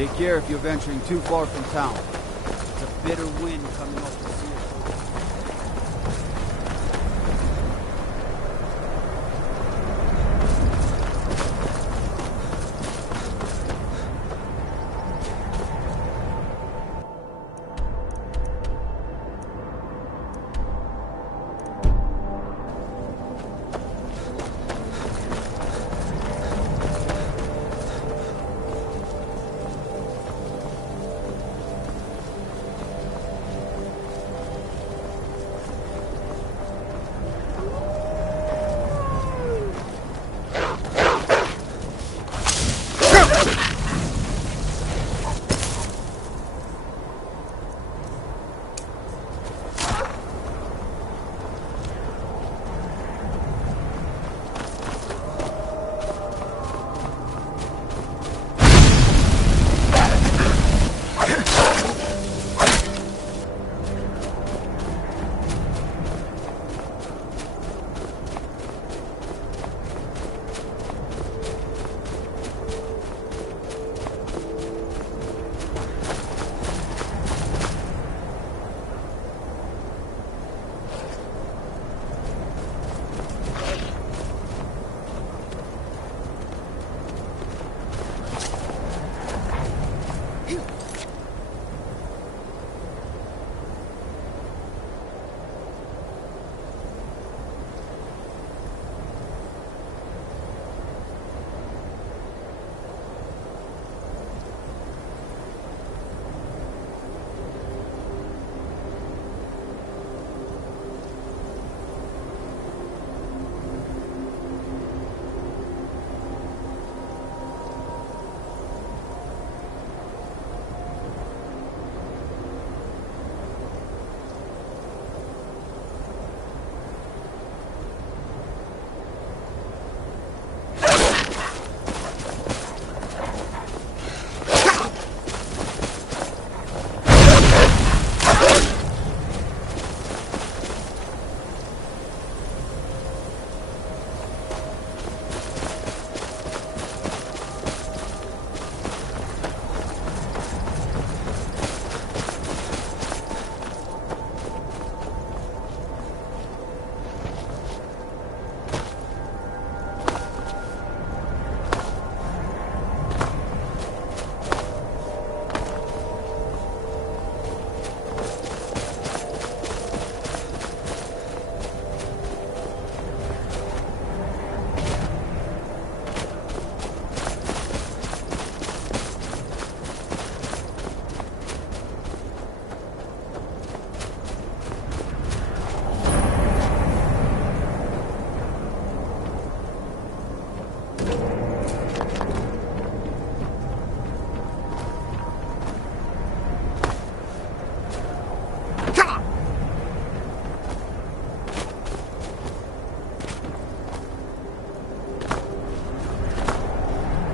Take care if you're venturing too far from town. It's a bitter wind coming off the sea.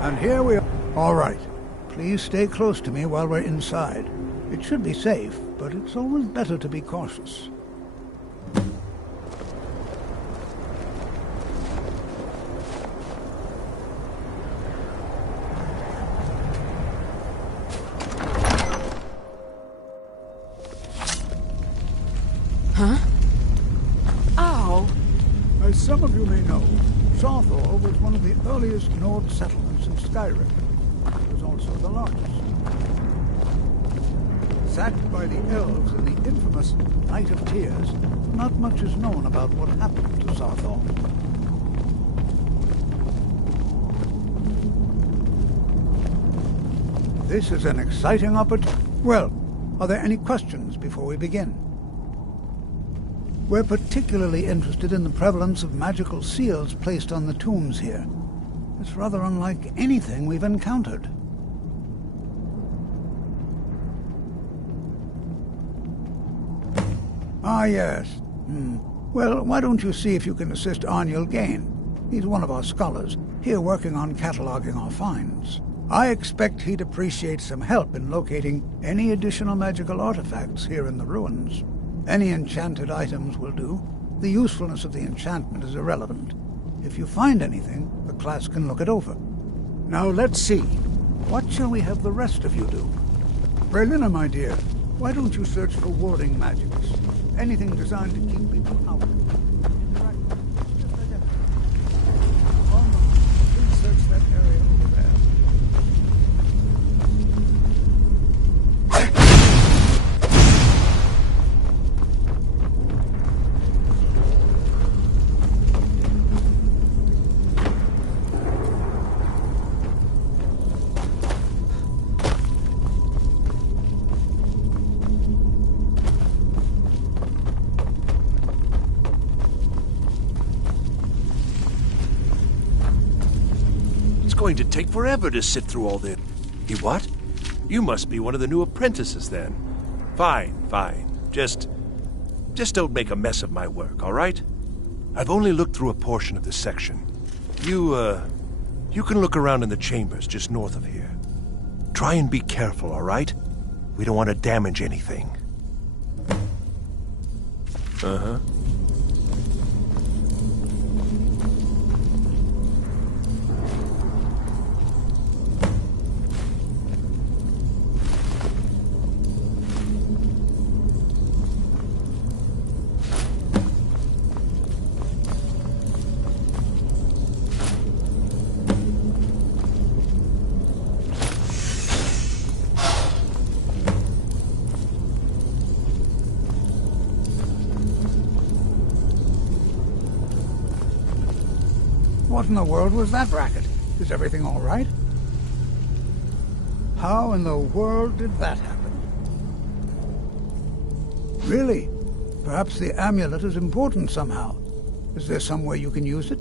And here we are. All right. Please stay close to me while we're inside. It should be safe, but it's always better to be cautious. Huh? Ow! As some of you may know, Sawthor was one of the earliest Nord settlements in Skyrim. It was also the largest. Sacked by the elves in the infamous Night of Tears, not much is known about what happened to Sawthor. This is an exciting opportunity. Well, are there any questions before we begin? We're particularly interested in the prevalence of magical seals placed on the tombs here. It's rather unlike anything we've encountered. Ah, yes. Well, why don't you see if you can assist Arniel Gain? He's one of our scholars, here working on cataloging our finds. I expect he'd appreciate some help in locating any additional magical artifacts here in the ruins. Any enchanted items will do. The usefulness of the enchantment is irrelevant. If you find anything, the class can look it over. Now let's see. What shall we have the rest of you do? Berliner, my dear, why don't you search for warding magics? Anything designed to keep people out. Please search that area over there. Going to take forever to sit through all this. You what? You must be one of the new apprentices then. Fine, fine. Just don't make a mess of my work, all right? I've only looked through a portion of this section. You can look around in the chambers just north of here. Try and be careful, all right? We don't want to damage anything. Uh-huh. What in the world was that racket? Is everything all right? How in the world did that happen? Really? Perhaps the amulet is important somehow. Is there some way you can use it?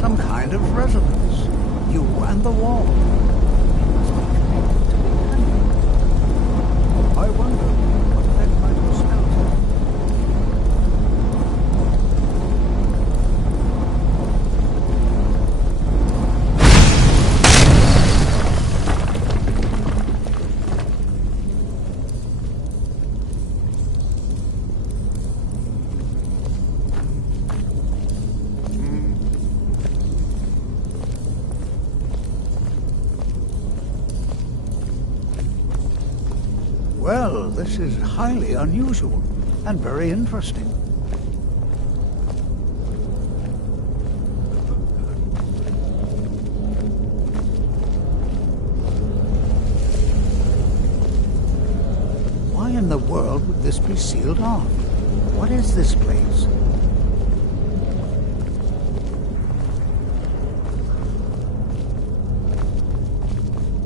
Some kind of resonance. You and the wall. I wonder what that might have smelled Well, this is highly unusual and very interesting. Why in the world would this be sealed off? What is this place?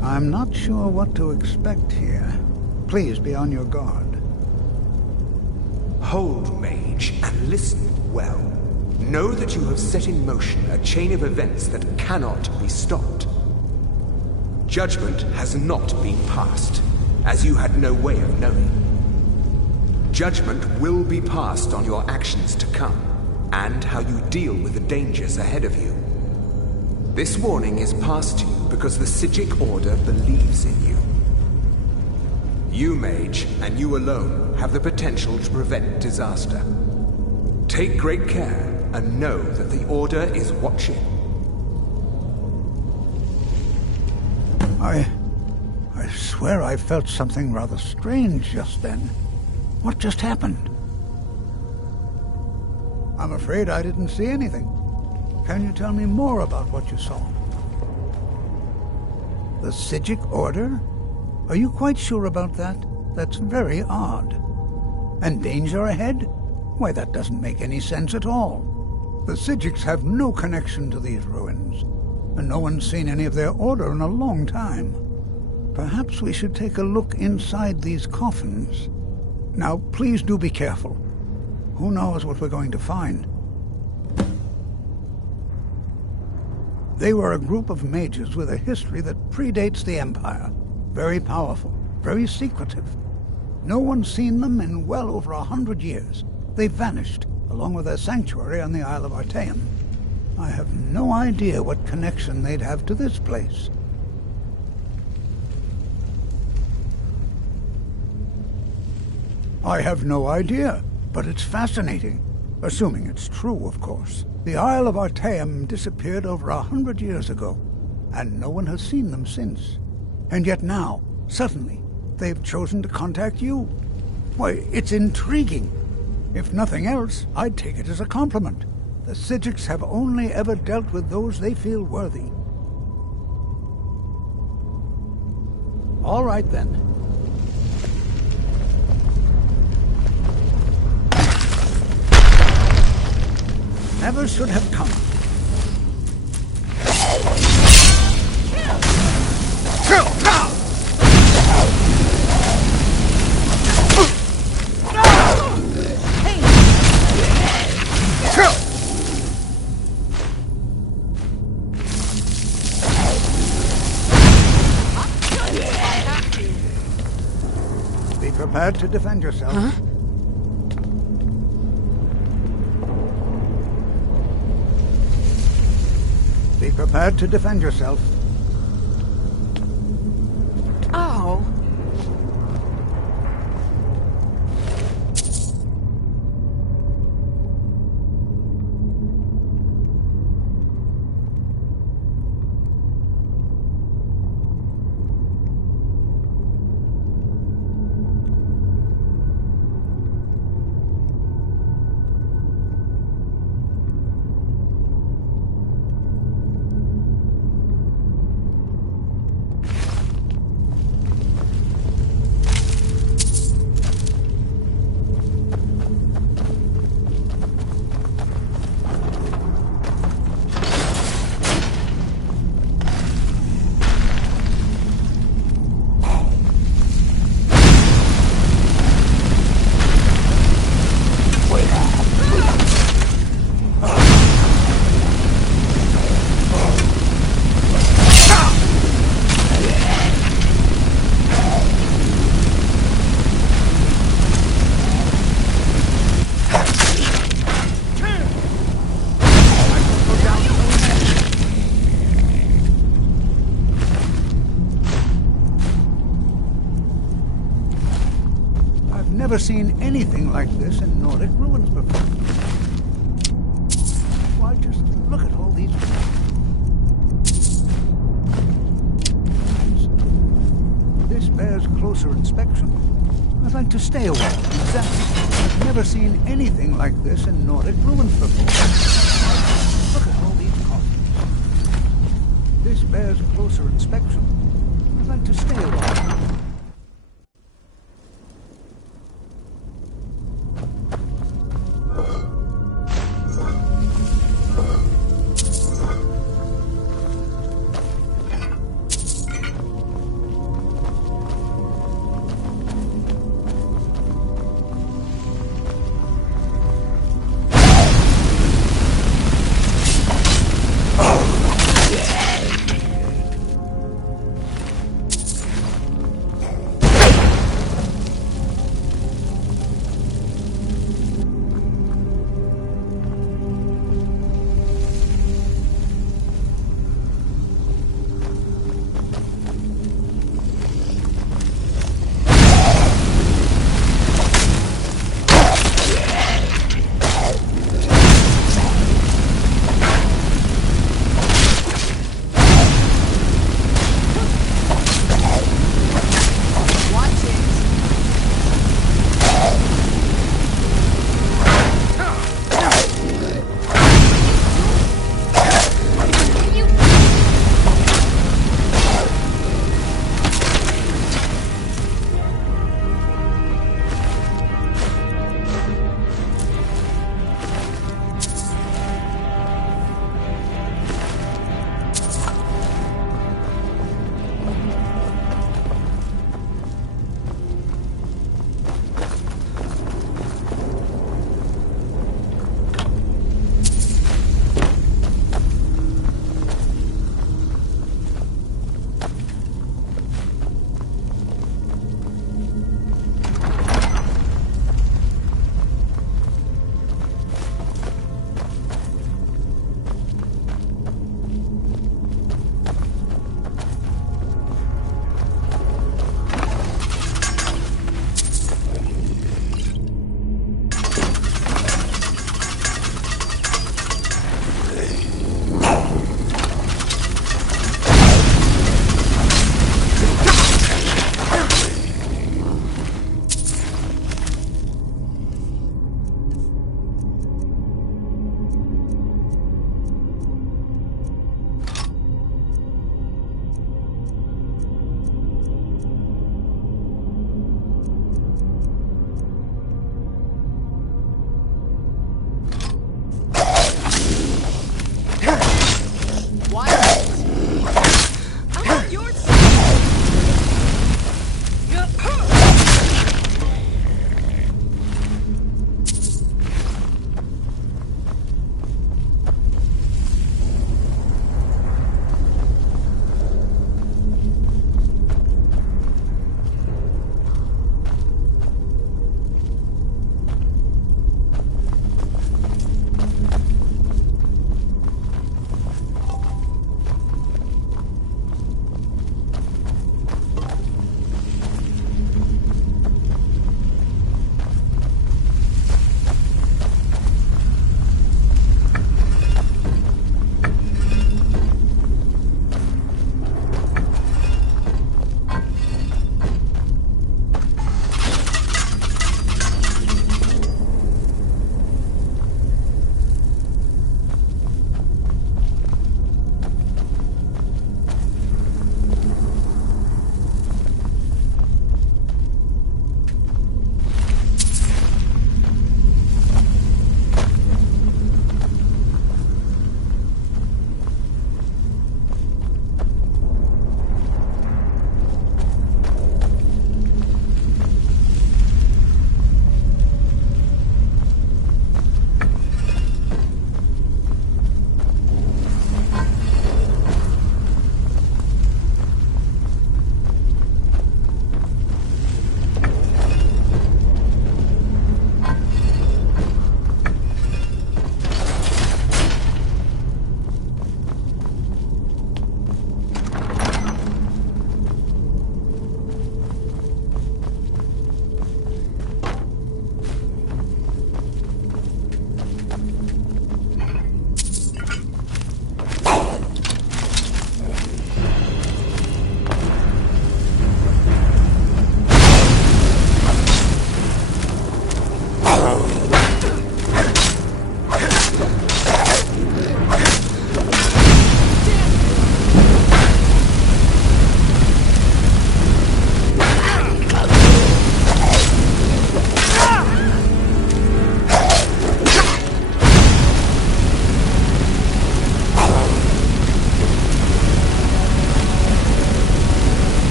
I'm not sure what to expect here. Please be on your guard. Hold, mage, and listen well. Know that you have set in motion a chain of events that cannot be stopped. Judgment has not been passed, as you had no way of knowing. Judgment will be passed on your actions to come, and how you deal with the dangers ahead of you. This warning is passed to you because the Psijic Order believes in you. You, mage, and you alone, have the potential to prevent disaster. Take great care, and know that the Order is watching. I swear I felt something rather strange just then. What just happened? I'm afraid I didn't see anything. Can you tell me more about what you saw? The Psijic Order? Are you quite sure about that? That's very odd. And danger ahead? Why, that doesn't make any sense at all. The Psijics have no connection to these ruins, and no one's seen any of their order in a long time. Perhaps we should take a look inside these coffins. Now, please do be careful. Who knows what we're going to find? They were a group of mages with a history that predates the Empire. Very powerful, very secretive. No one's seen them in well over 100 years. They vanished, along with their sanctuary on the Isle of Artaeum. I have no idea what connection they'd have to this place. I have no idea, but it's fascinating. Assuming it's true, of course. The Isle of Artaeum disappeared over 100 years ago, and no one has seen them since. And yet now, suddenly, they've chosen to contact you. Why, it's intriguing. If nothing else, I'd take it as a compliment. The Psijics have only ever dealt with those they feel worthy. All right, then. Never should have come. Be prepared to defend yourself. Huh? Be prepared to defend yourself. Oh. Never seen anything like this in Nordic ruins before. Why, just look at all these... This bears closer inspection. I'd like to stay a while. Exactly. I've never seen anything like this in Nordic ruins before. Look at all these coffins. This bears closer inspection. I'd like to stay a while.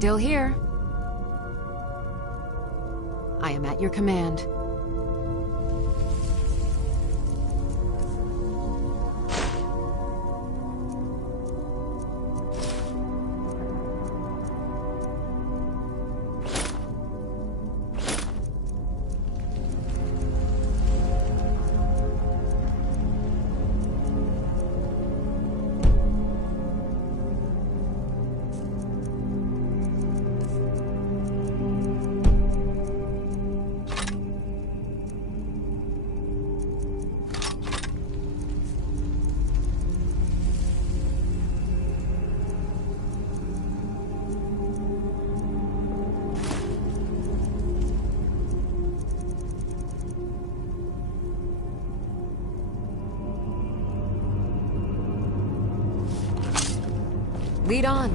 Still here. I am at your command. Lead on.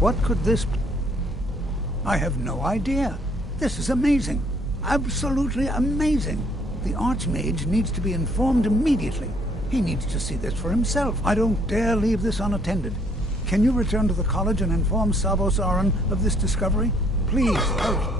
What could this be? I have no idea. This is amazing. Absolutely amazing. The Archmage needs to be informed immediately. He needs to see this for himself. I don't dare leave this unattended. Can you return to the college and inform Savos Aran of this discovery? Please, hurry.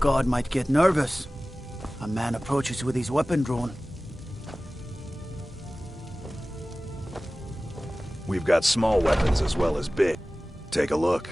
god might get nervous. A man approaches with his weapon drawn. We've got small weapons as well as big. Take a look.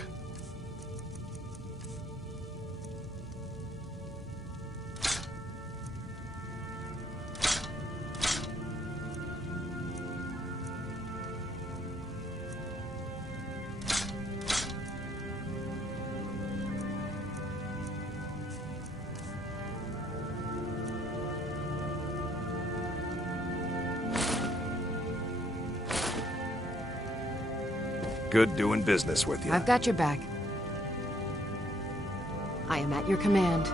Good doing business with you. I've got your back. I am at your command.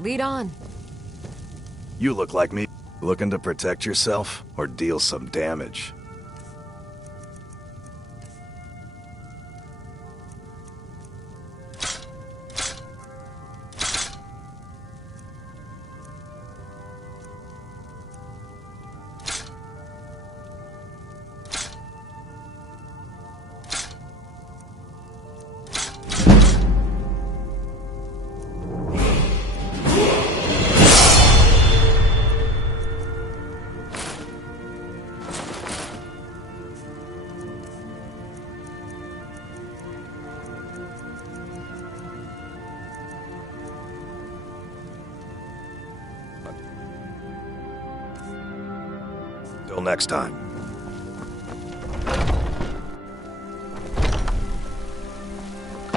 Lead on. You look like me. Looking to protect yourself or deal some damage? Till next time.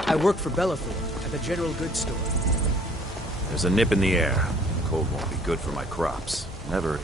I work for Bellathor at the general goods store. There's a nip in the air. Cold won't be good for my crops. Never.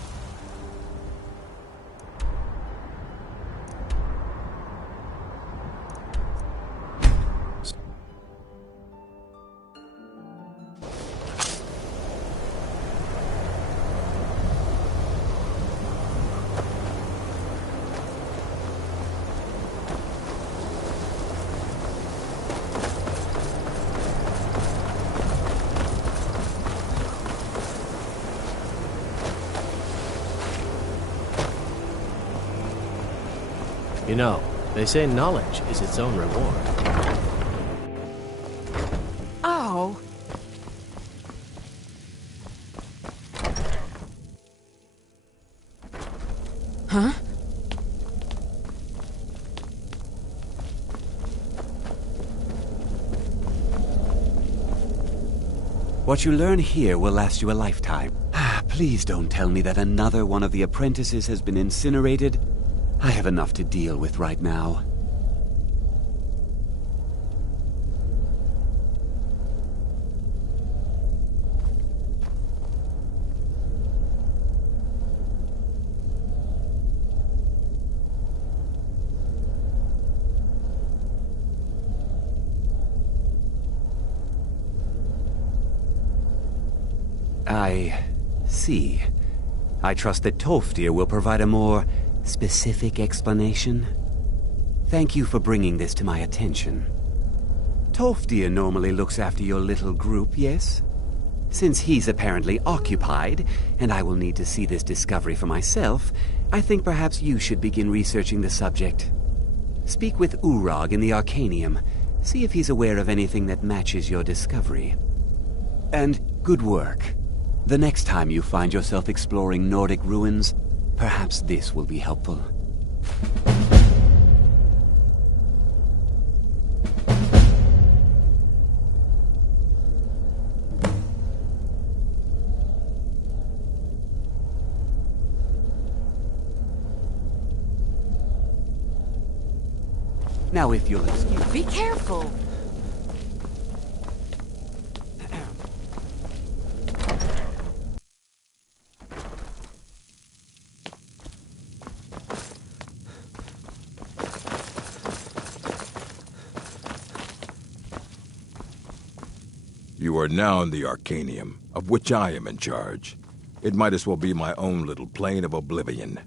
You know, they say knowledge is its own reward. Oh. Huh? What you learn here will last you a lifetime. Please don't tell me that another one of the apprentices has been incinerated. I have enough to deal with right now. I see. I trust that Tolfdir will provide a more specific explanation. Thank you for bringing this to my attention. Tolfdir normally looks after your little group, yes? Since he's apparently occupied, and I will need to see this discovery for myself, I think perhaps you should begin researching the subject. Speak with Urag in the Arcanium. See if he's aware of anything that matches your discovery. And good work. The next time you find yourself exploring Nordic ruins, perhaps this will be helpful. Now if you'll excuse me. Be careful. You are now in the Arcanium, of which I am in charge. It might as well be my own little plane of oblivion.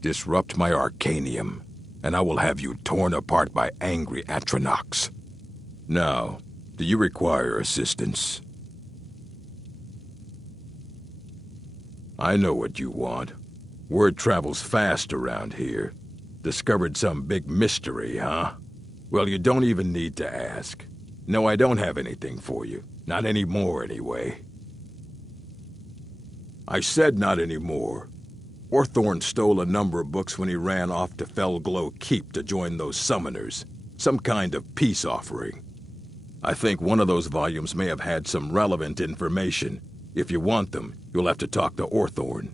Disrupt my Arcanium, and I will have you torn apart by angry Atronachs. Now, do you require assistance? I know what you want. Word travels fast around here. Discovered some big mystery, huh? Well, you don't even need to ask. No, I don't have anything for you. Not anymore, anyway. I said not anymore. Orthorn stole a number of books when he ran off to Felglow Keep to join those summoners. Some kind of peace offering. I think one of those volumes may have had some relevant information. If you want them, you'll have to talk to Orthorn.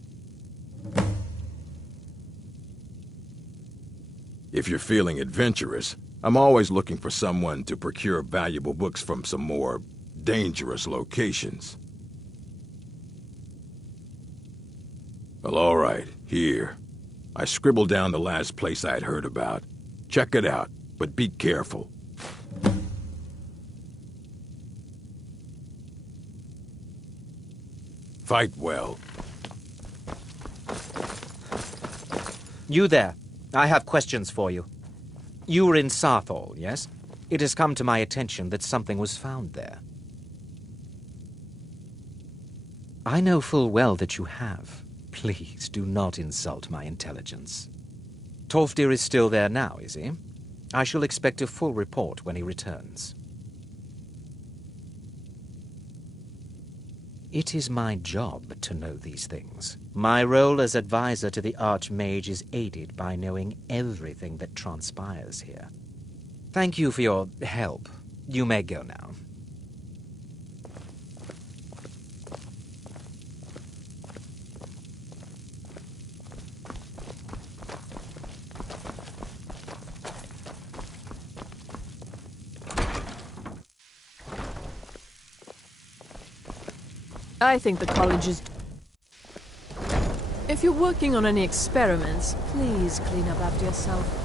If you're feeling adventurous, I'm always looking for someone to procure valuable books from some more dangerous locations. Well, all right, here. I scribbled down the last place I'd heard about. Check it out, but be careful. Fight well. You there. I have questions for you. You were in Sarthal, yes? It has come to my attention that something was found there. I know full well that you have. Please do not insult my intelligence. Tolfdir is still there now, is he? I shall expect a full report when he returns. It is my job to know these things. My role as advisor to the Archmage is aided by knowing everything that transpires here. Thank you for your help. You may go now. I think the college is... If you're working on any experiments, please clean up after yourself.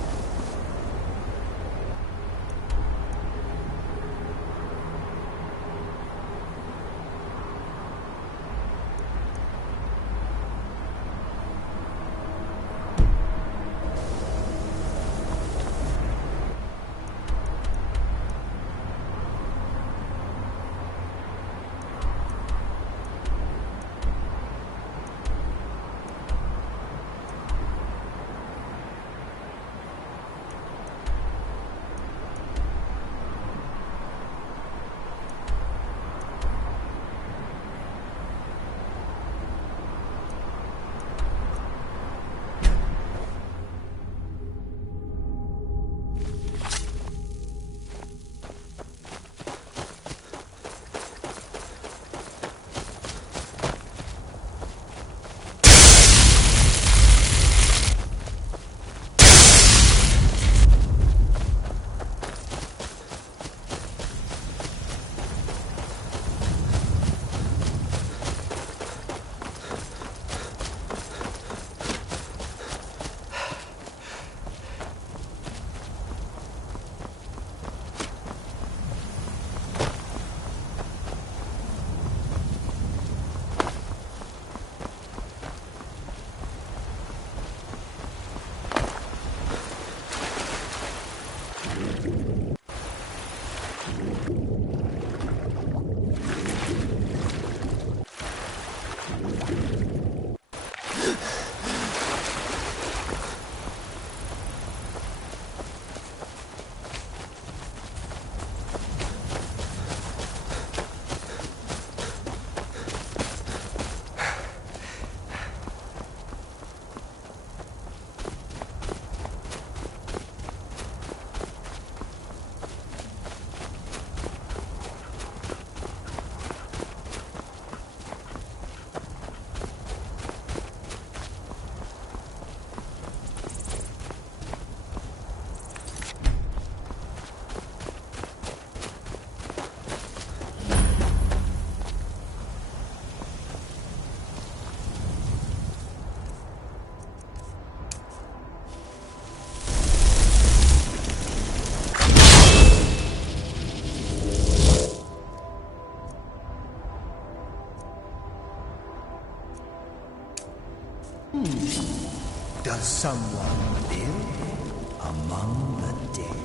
Someone live among the dead.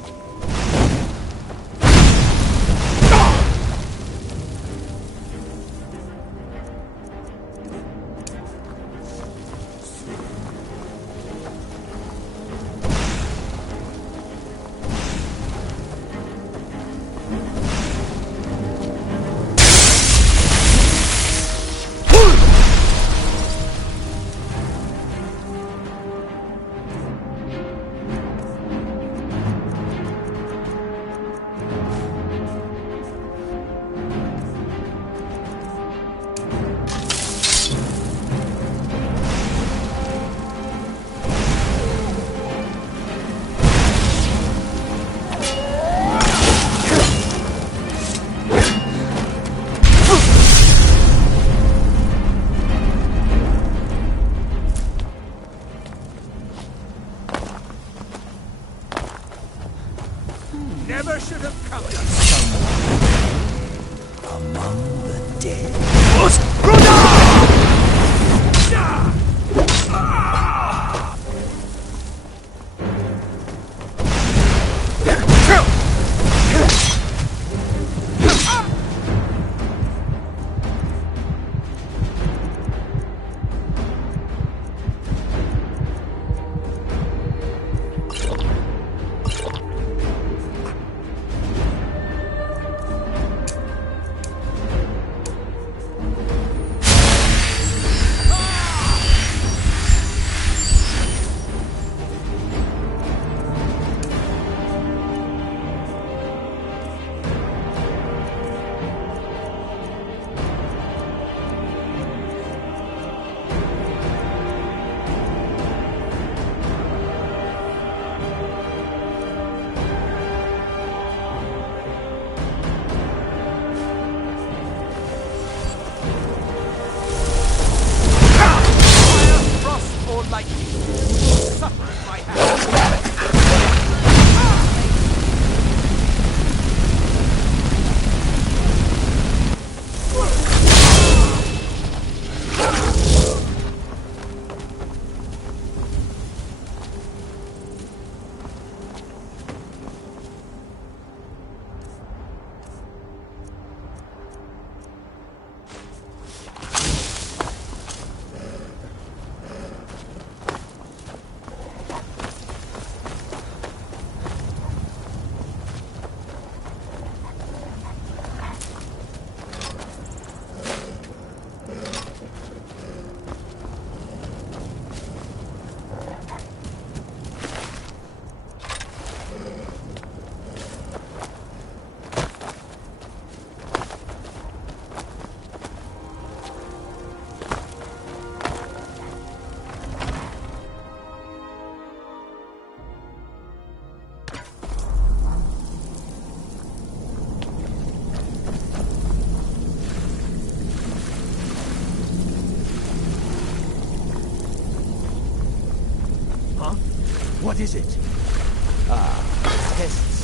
Never should have come. Among the dead. What is it? Tests.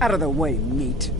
Out of the way, meat.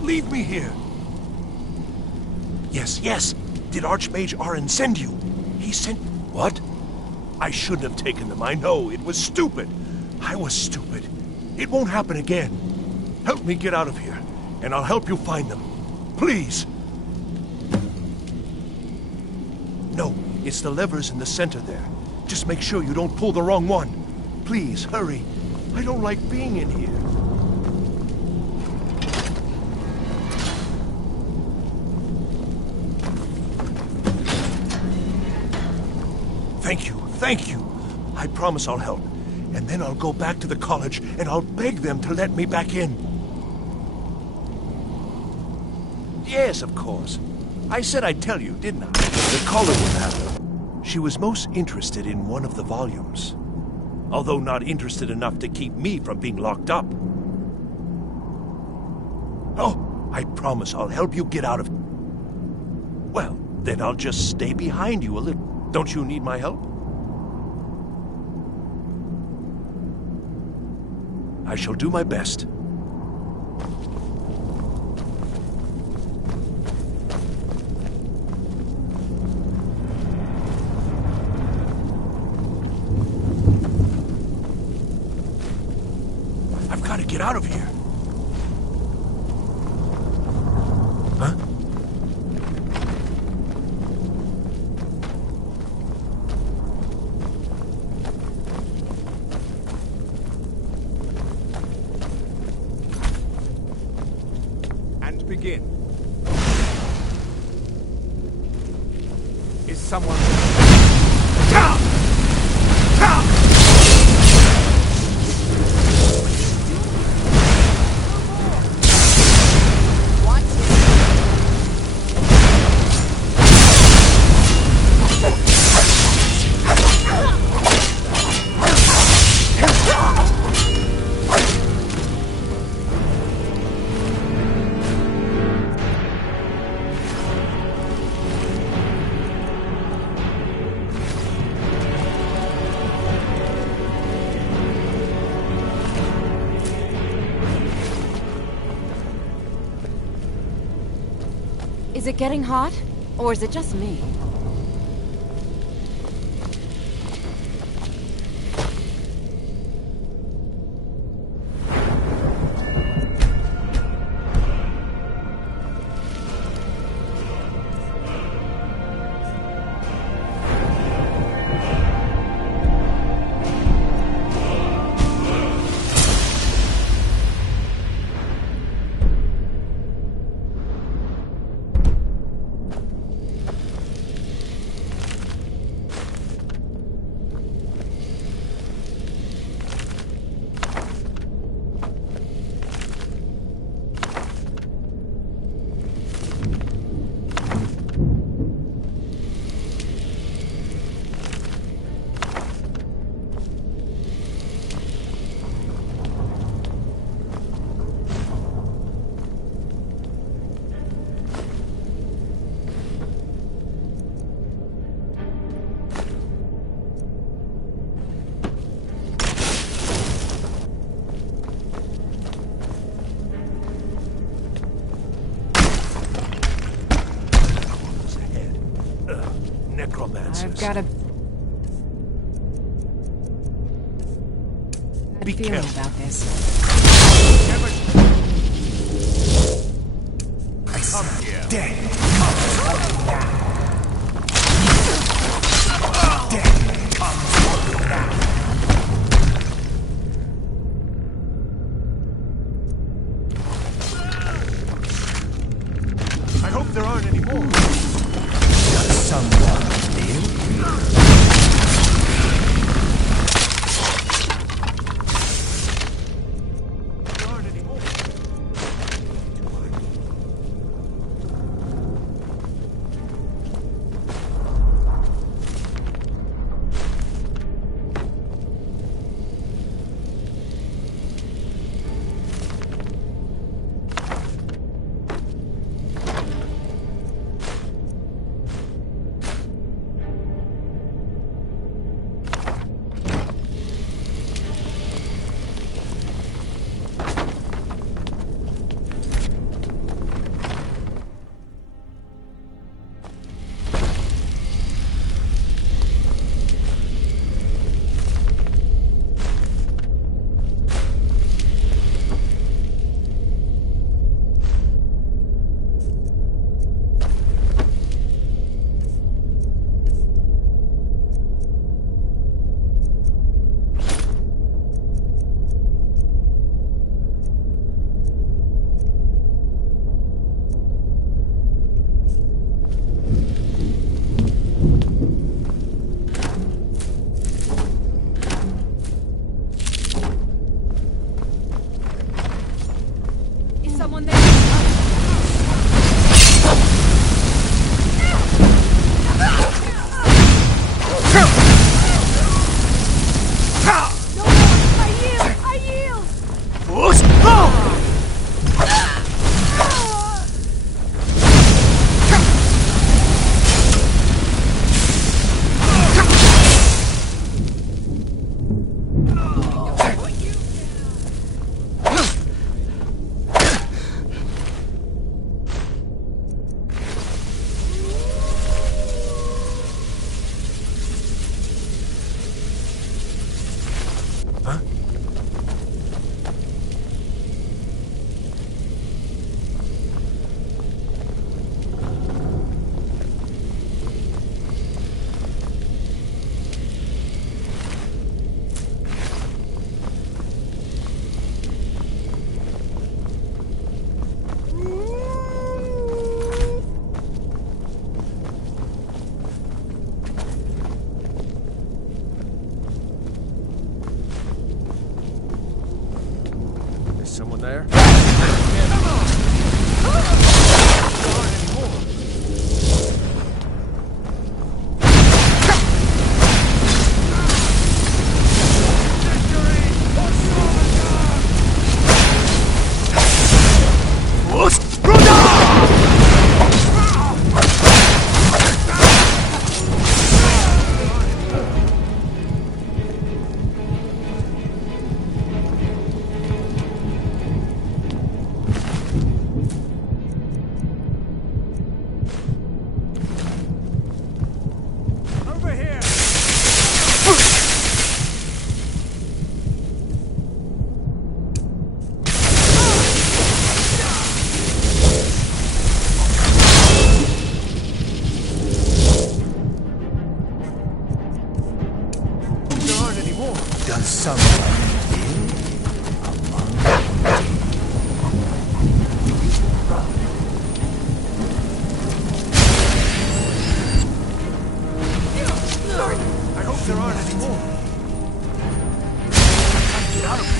Leave me here! Yes. Did Archmage Arin send you? He sent... What? I shouldn't have taken them. I know. It was stupid. I was stupid. It won't happen again. Help me get out of here, and I'll help you find them. Please! No, it's the levers in the center there. Just make sure you don't pull the wrong one. Please, hurry. I don't like being in here. Thank you. I promise I'll help. And then I'll go back to the college and I'll beg them to let me back in. Yes, of course. I said I'd tell you, didn't I? The caller will have her. She was most interested in one of the volumes. Although not interested enough to keep me from being locked up. Oh, I promise I'll help you get out of... Well, then I'll just stay behind you a little. Don't you need my help? I shall do my best. I've got to get out of here. Huh? Begin. Is someone... Down! Down! Is it getting hot? Or is it just me? necromancers. I've got a Be feeling careful. about this. I see dead. I hope there aren't any more. Does someone live? There aren't any more. Is someone there? Is someone there? Over here! There aren't any more. Does someone live among I hope there aren't any more. Get out of here.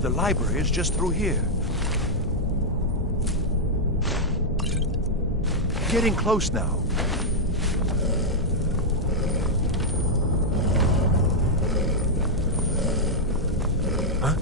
The library is just through here. Getting close now. Huh?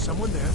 someone there.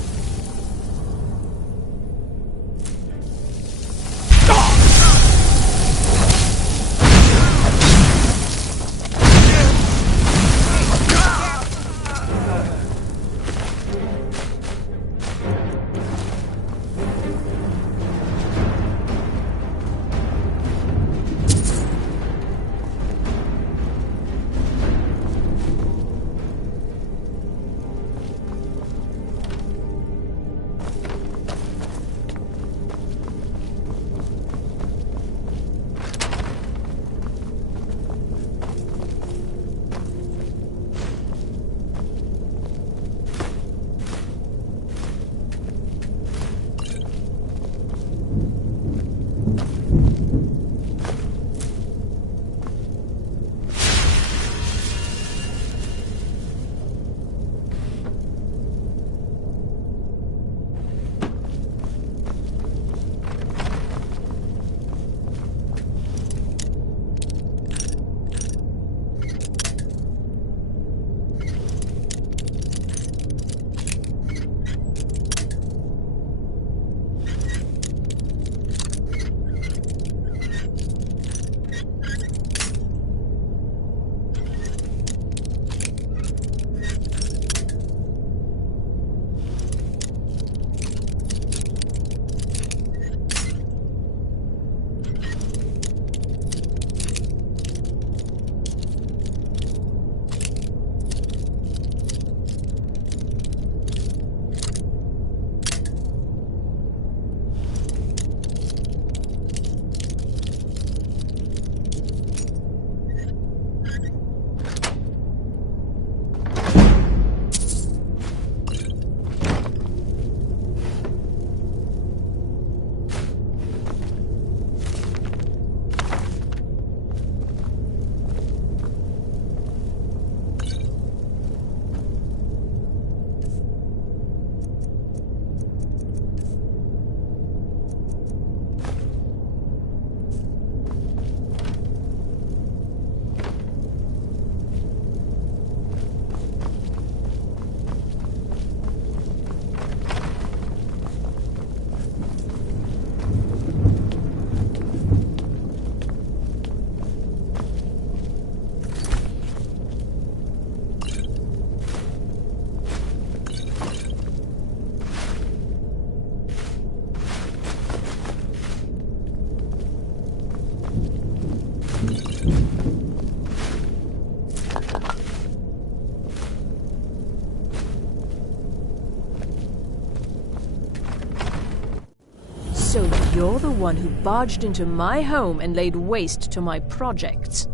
So you're the one who barged into my home and laid waste to my projects.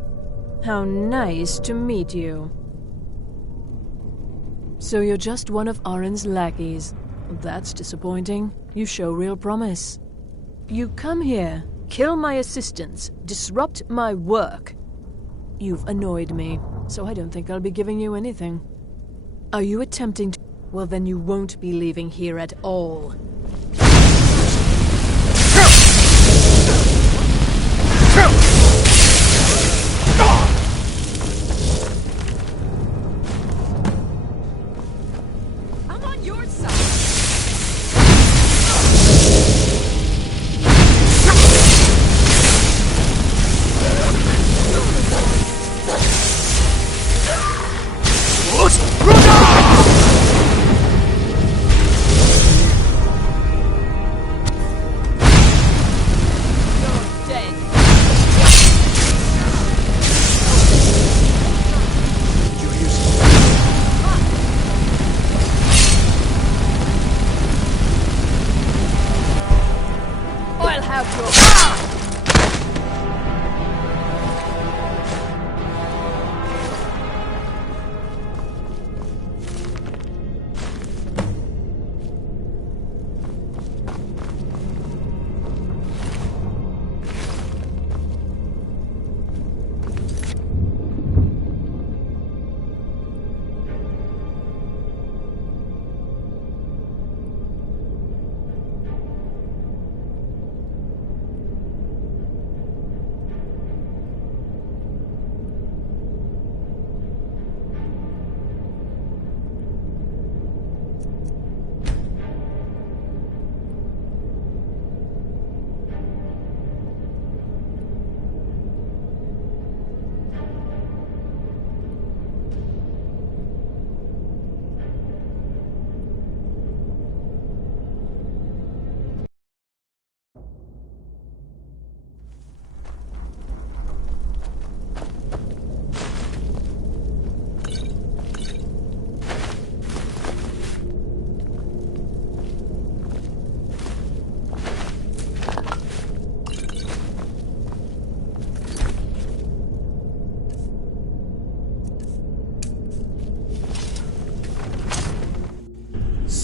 How nice to meet you. So you're just one of Arin's lackeys. That's disappointing. You show real promise. You come here, kill my assistants, disrupt my work. You've annoyed me, so I don't think I'll be giving you anything. Are you attempting to... Well, then you won't be leaving here at all. I'm on your side.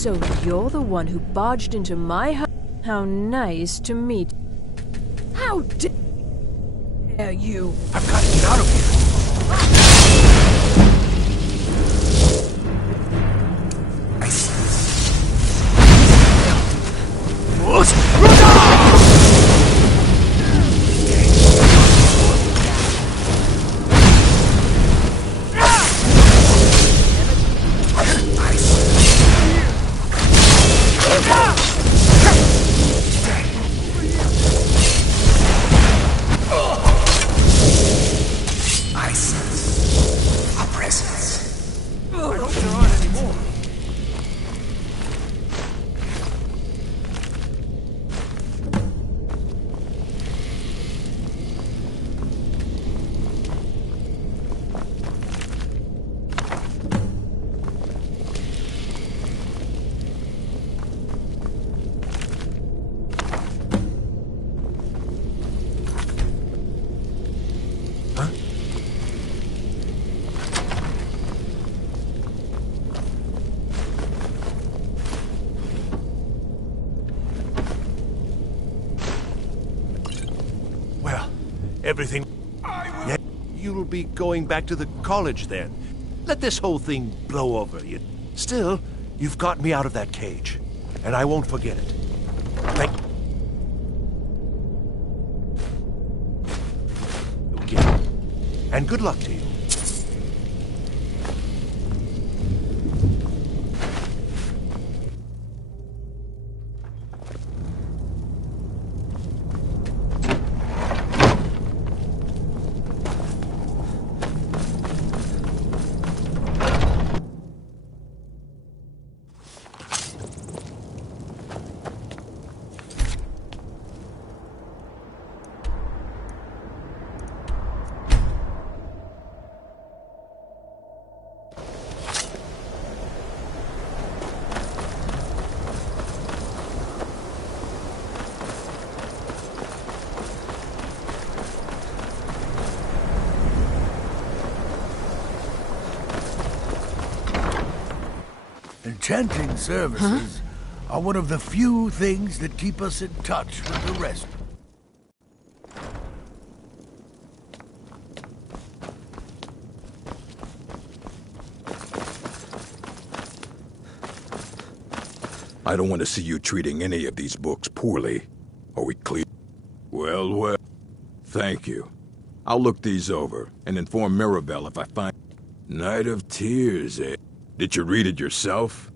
So you're the one who barged into my house? How nice to meet. How dare you? I've got to get out of here. I Everything... Yeah, you'll be going back to the college then. Let this whole thing blow over you. Still, you've got me out of that cage, and I won't forget it. Thank you. Okay. And good luck to you. Enchanting services are one of the few things that keep us in touch with the rest. I don't want to see you treating any of these books poorly. Are we clear? Well, well. Thank you. I'll look these over and inform Mirabelle if I find... Night of Tears, eh? Did you read it yourself?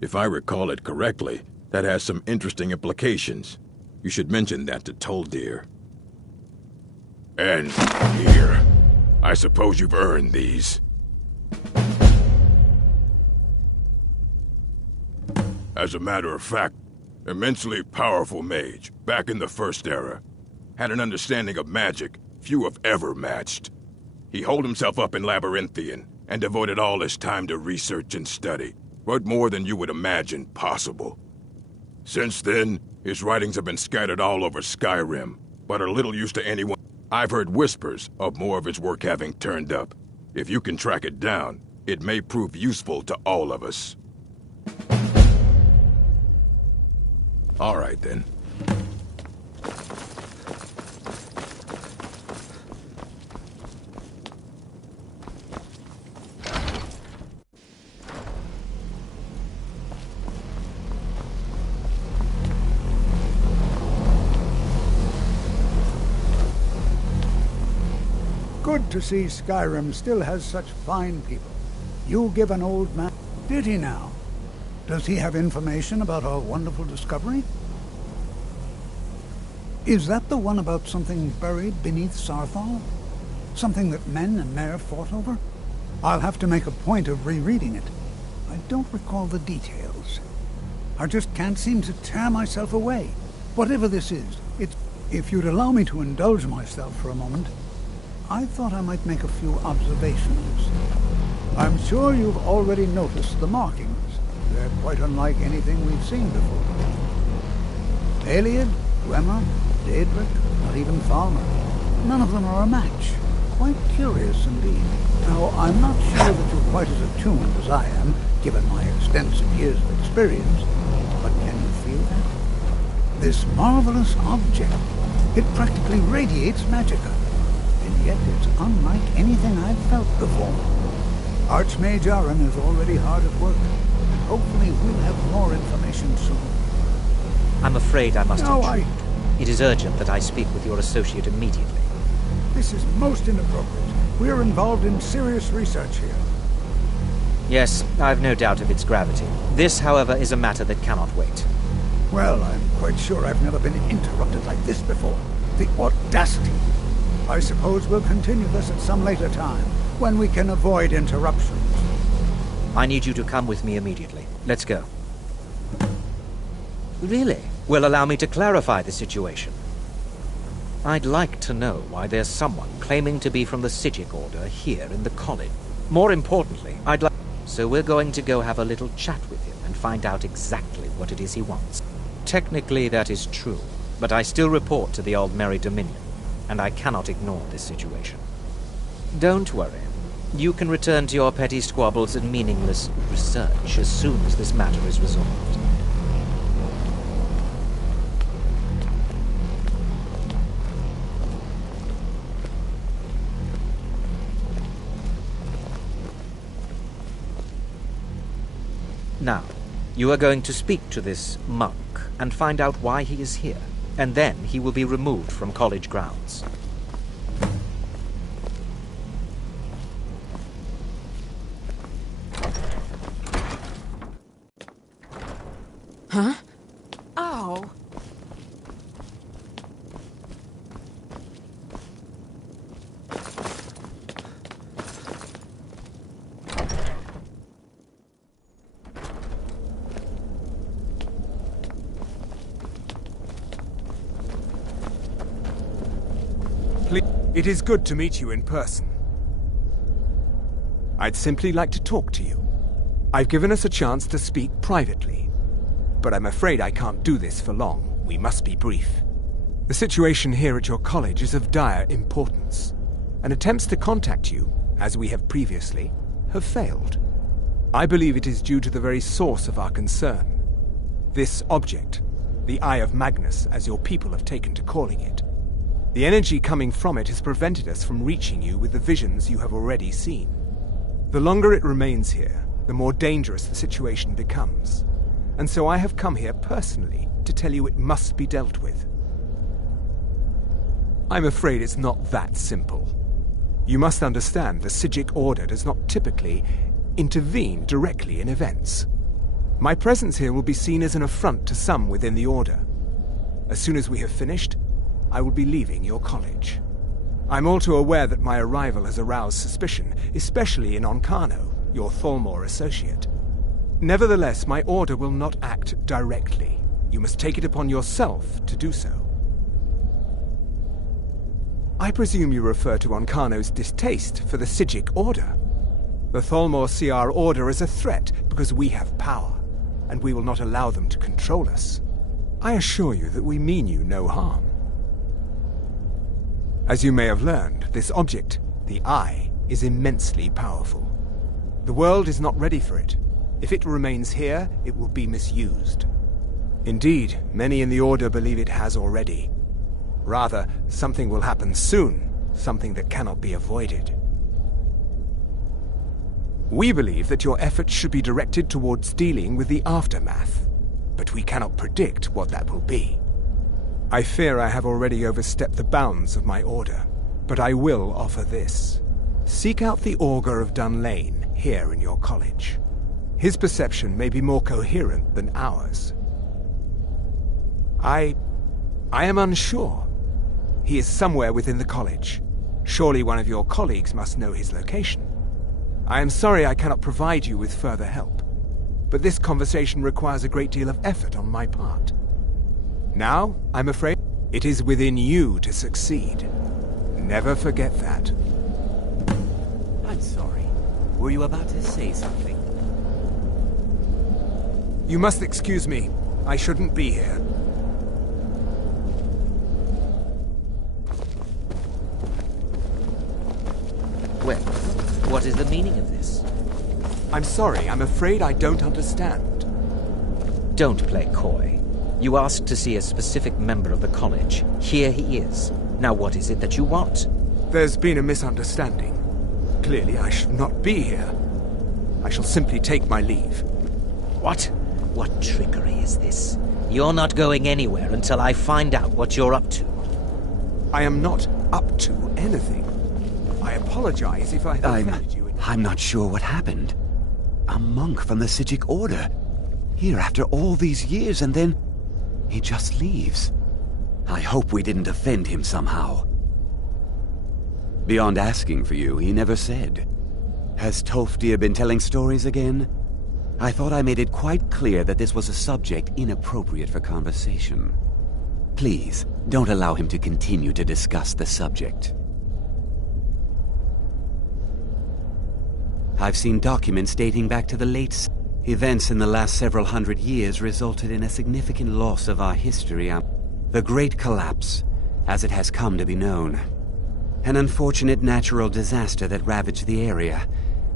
If I recall it correctly, that has some interesting implications. You should mention that to Toldir. And here. I suppose you've earned these. As a matter of fact, immensely powerful mage, back in the First Era. Had an understanding of magic few have ever matched. He holed himself up in Labyrinthian, and devoted all his time to research and study, but more than you would imagine possible. Since then, his writings have been scattered all over Skyrim, but are little use to anyone. I've heard whispers of more of his work having turned up. If you can track it down, it may prove useful to all of us. All right, then. Good to see Skyrim still has such fine people. You give an old man... Did he now? Does he have information about our wonderful discovery? Is that the one about something buried beneath Sarthal? Something that men and Mare fought over? I'll have to make a point of rereading it. I don't recall the details. I just can't seem to tear myself away. Whatever this is, it's... If you'd allow me to indulge myself for a moment, I thought I might make a few observations. I'm sure you've already noticed the markings. They're quite unlike anything we've seen before. Aliad, Dwemer, Daedric, not even Falmer. None of them are a match. Quite curious indeed. Now, I'm not sure that you've quite as attuned as I am, given my extensive years of experience. But can you feel that? This marvelous object, it practically radiates magicka. And yet it's unlike anything I've felt before. Archmage Aaron is already hard at work, and hopefully we'll have more information soon. I'm afraid I must No, intrude. It is urgent that I speak with your associate immediately. This is most inappropriate. We're involved in serious research here. Yes, I've no doubt of its gravity. This, however, is a matter that cannot wait. Well, I'm quite sure I've never been interrupted like this before. The audacity. I suppose we'll continue this at some later time, when we can avoid interruptions. I need you to come with me immediately. Let's go. Really? Well, allow me to clarify the situation. I'd like to know why there's someone claiming to be from the Psijic Order here in the college. More importantly, I'd like... So we're going to go have a little chat with him and find out exactly what it is he wants. Technically, that is true, but I still report to the Aldmeri Dominion, and I cannot ignore this situation. Don't worry. You can return to your petty squabbles and meaningless research as soon as this matter is resolved. Now, you are going to speak to this monk and find out why he is here, and then he will be removed from college grounds. Huh? Oh. It is good to meet you in person. I'd simply like to talk to you. I've given us a chance to speak privately, but I'm afraid I can't do this for long. We must be brief. The situation here at your college is of dire importance, and attempts to contact you, as we have previously, have failed. I believe it is due to the very source of our concern. This object, the Eye of Magnus, as your people have taken to calling it. The energy coming from it has prevented us from reaching you with the visions you have already seen. The longer it remains here, the more dangerous the situation becomes. And so I have come here personally to tell you it must be dealt with. I'm afraid it's not that simple. You must understand the Psijic Order does not typically intervene directly in events. My presence here will be seen as an affront to some within the Order. As soon as we have finished, I will be leaving your college. I'm all too aware that my arrival has aroused suspicion, especially in Onkano, your Thalmor associate. Nevertheless, my order will not act directly. You must take it upon yourself to do so. I presume you refer to Onkano's distaste for the Psijic Order. The Thalmor see our order as a threat because we have power, and we will not allow them to control us. I assure you that we mean you no harm. As you may have learned, this object, the Eye, is immensely powerful. The world is not ready for it. If it remains here, it will be misused. Indeed, many in the Order believe it has already. Rather, something will happen soon, something that cannot be avoided. We believe that your efforts should be directed towards dealing with the aftermath, but we cannot predict what that will be. I fear I have already overstepped the bounds of my order, but I will offer this. Seek out the Augur of Dunlane here in your college. His perception may be more coherent than ours. I am unsure. He is somewhere within the college. Surely one of your colleagues must know his location. I am sorry I cannot provide you with further help, but this conversation requires a great deal of effort on my part. Now, I'm afraid, it is within you to succeed. Never forget that. I'm sorry. Were you about to say something? You must excuse me. I shouldn't be here. Well, what is the meaning of this? I'm sorry, I'm afraid I don't understand. Don't play coy. You asked to see a specific member of the college. Here he is. Now what is it that you want? There's been a misunderstanding. Clearly I should not be here. I shall simply take my leave. What? What trickery is this? You're not going anywhere until I find out what you're up to. I am not up to anything. I apologize if I have offended you. I'm not sure what happened. A monk from the Sijic Order. Here after all these years, and then he just leaves. I hope we didn't offend him somehow. Beyond asking for you, he never said. Has Toftir been telling stories again? I thought I made it quite clear that this was a subject inappropriate for conversation. Please, don't allow him to continue to discuss the subject. I've seen documents dating back to the late... Events in the last several hundred years resulted in a significant loss of our history. The Great Collapse, as it has come to be known. An unfortunate natural disaster that ravaged the area.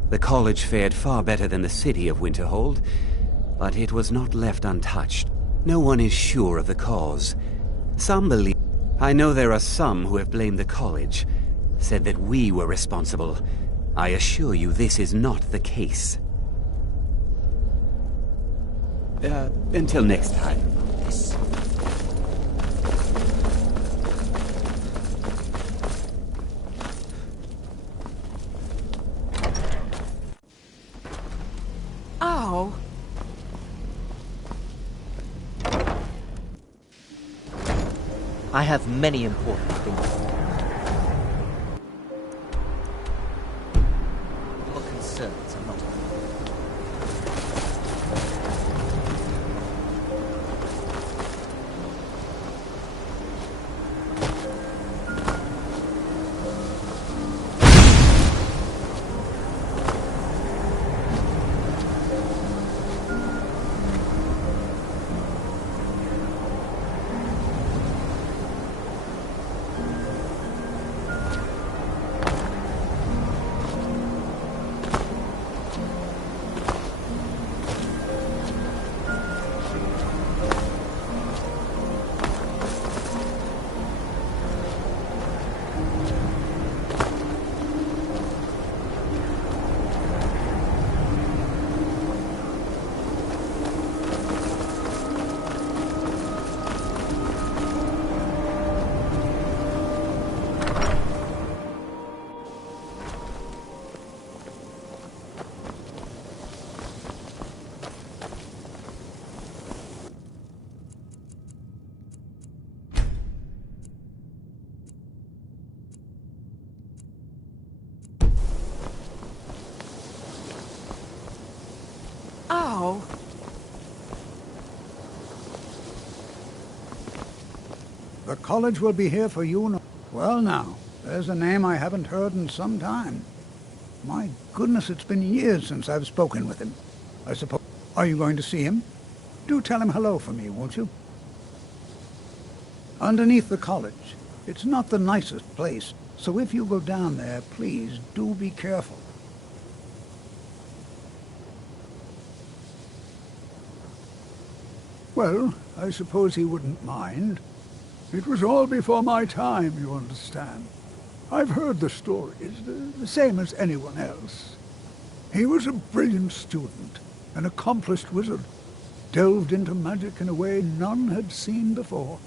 The college fared far better than the city of Winterhold, but it was not left untouched. No one is sure of the cause. Some believe... I know there are some who have blamed the college, said that we were responsible. I assure you this is not the case. Until next time. Oh. I have many important things. Your concerns are not... Oh. The college will be here for you now. Well now, there's a name I haven't heard in some time. My goodness, it's been years since I've spoken with him. I suppose... Are you going to see him? Do tell him hello for me, won't you? Underneath the college. It's not the nicest place, so if you go down there, please do be careful. Well, I suppose he wouldn't mind. It was all before my time, you understand. I've heard the stories, the same as anyone else. He was a brilliant student, an accomplished wizard, delved into magic in a way none had seen before.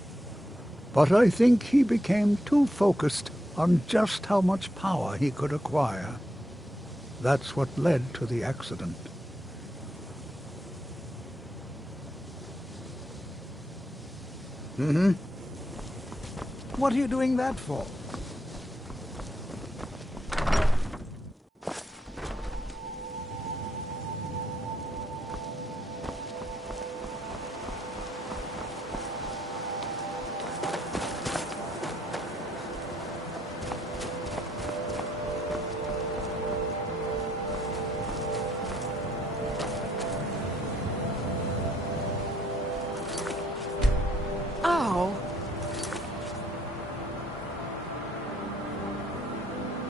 But I think he became too focused on just how much power he could acquire. That's what led to the accident. Mm-hmm. What are you doing that for?